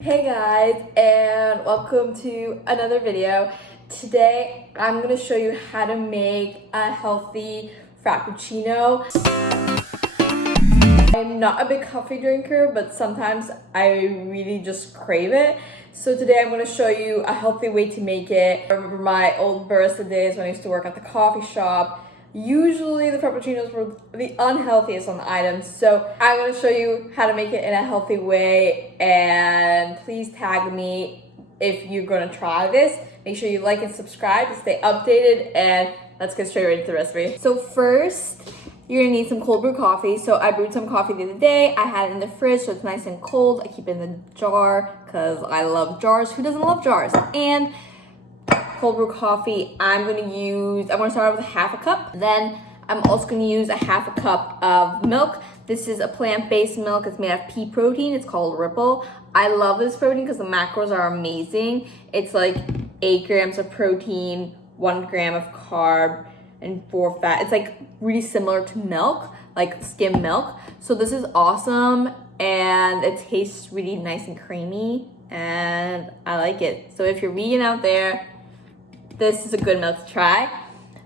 Hey guys, and welcome to another video. Today I'm going to show you how to make a healthy frappuccino. I'm not a big coffee drinker, but sometimes I really just crave it. So today I'm going to show you a healthy way to make it. I remember my old barista days when I used to work at the coffee shop. Usually the frappuccinos were the unhealthiest on the items, so I'm going to show you how to make it in a healthy way, and please tag me if you're going to try this. Make sure you like and subscribe to stay updated, and let's get straight into the recipe. So first, you're going to need some cold brew coffee. So I brewed some coffee the other day. I had it in the fridge so it's nice and cold. I keep it in the jar because I love jars. Who doesn't love jars? And cold brew coffee, I'm gonna start out with a half a cup. Then I'm also gonna use a half a cup of milk. This is a plant-based milk. It's made of pea protein. It's called Ripple. I love this protein because the macros are amazing. It's like 8 grams of protein, 1 gram of carb, and 4 fat. It's like really similar to milk, like skim milk. So this is awesome, and it tastes really nice and creamy, and I like it. So if you're vegan out there, this is a good milk to try.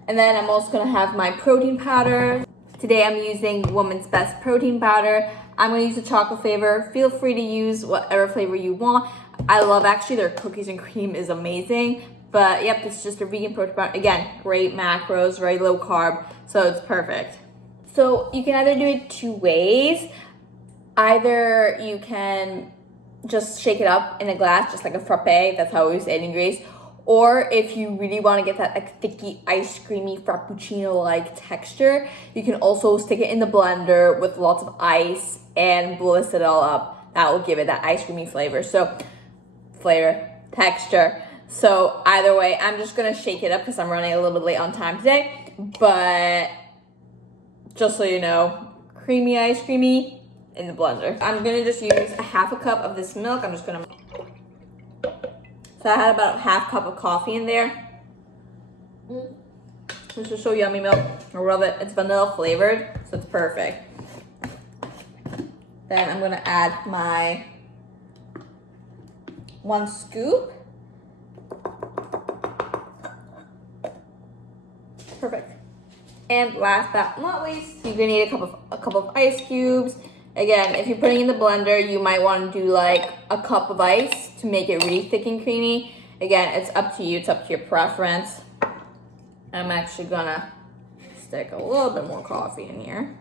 And then I'm also gonna have my protein powder. Today I'm using Woman's Best protein powder. I'm gonna use the chocolate flavor. Feel free to use whatever flavor you want. I love actually their cookies and cream is amazing. But yep, this is just a vegan protein powder. Again, great macros, very low carb, so it's perfect. So you can either do it 2 ways. Either you can just shake it up in a glass, just like a frappe, that's how we say it in Greece. Or if you really want to get that like thicky, ice creamy frappuccino-like texture, you can also stick it in the blender with lots of ice and bliss it all up. That will give it that ice creamy flavor. So, texture. So either way, I'm just gonna shake it up because I'm running a little bit late on time today. But just so you know, creamy, ice creamy in the blender. I'm gonna just use a half a cup of this milk. So I had about a half cup of coffee in there. This is so yummy milk. I love it. It's vanilla flavored, so it's perfect. Then I'm gonna add my 1 scoop. Perfect. And last but not least, you're gonna need a cup of ice cubes. Again, if you're putting in the blender, you might want to do like a cup of ice to make it really thick and creamy. Again, it's up to you. It's up to your preference. I'm actually gonna stick a little bit more coffee in here,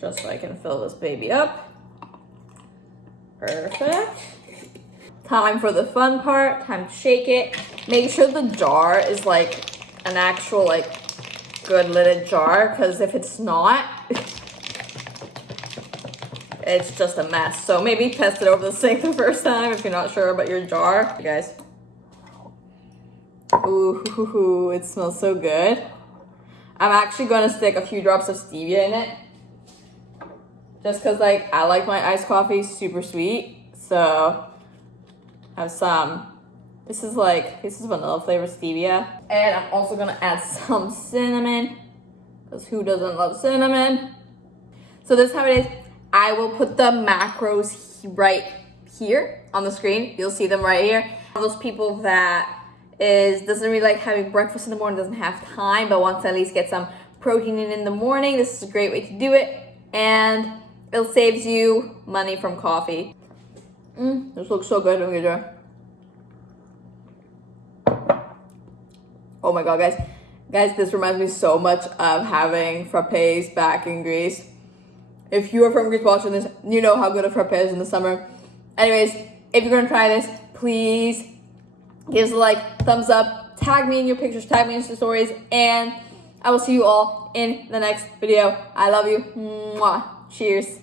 just so I can fill this baby up. Perfect. Time for the fun part. Time to shake it. Make sure the jar is like an actual like good lidded jar, because if it's not, it's just a mess. So maybe test it over the sink the first time if you're not sure about your jar. You guys. Ooh, it smells so good. I'm actually gonna stick a few drops of stevia in it, just cause like I like my iced coffee super sweet. So have some. This is vanilla flavored stevia. And I'm also gonna add some cinnamon, cause who doesn't love cinnamon? So this is how it is. I will put the macros right here on the screen. You'll see them right here. Those people that doesn't really like having breakfast in the morning, doesn't have time, but wants to at least get some protein in the morning, this is a great way to do it. And it saves you money from coffee. This looks so good. Let me get Oh my god, guys. Guys, this reminds me so much of having frappes back in Greece. If you are from Greece watching this, you know how good a frappe is in the summer. Anyways, if you're gonna try this, please give us a like, thumbs up, tag me in your pictures, tag me in your stories, and I will see you all in the next video. I love you. Mwah. Cheers.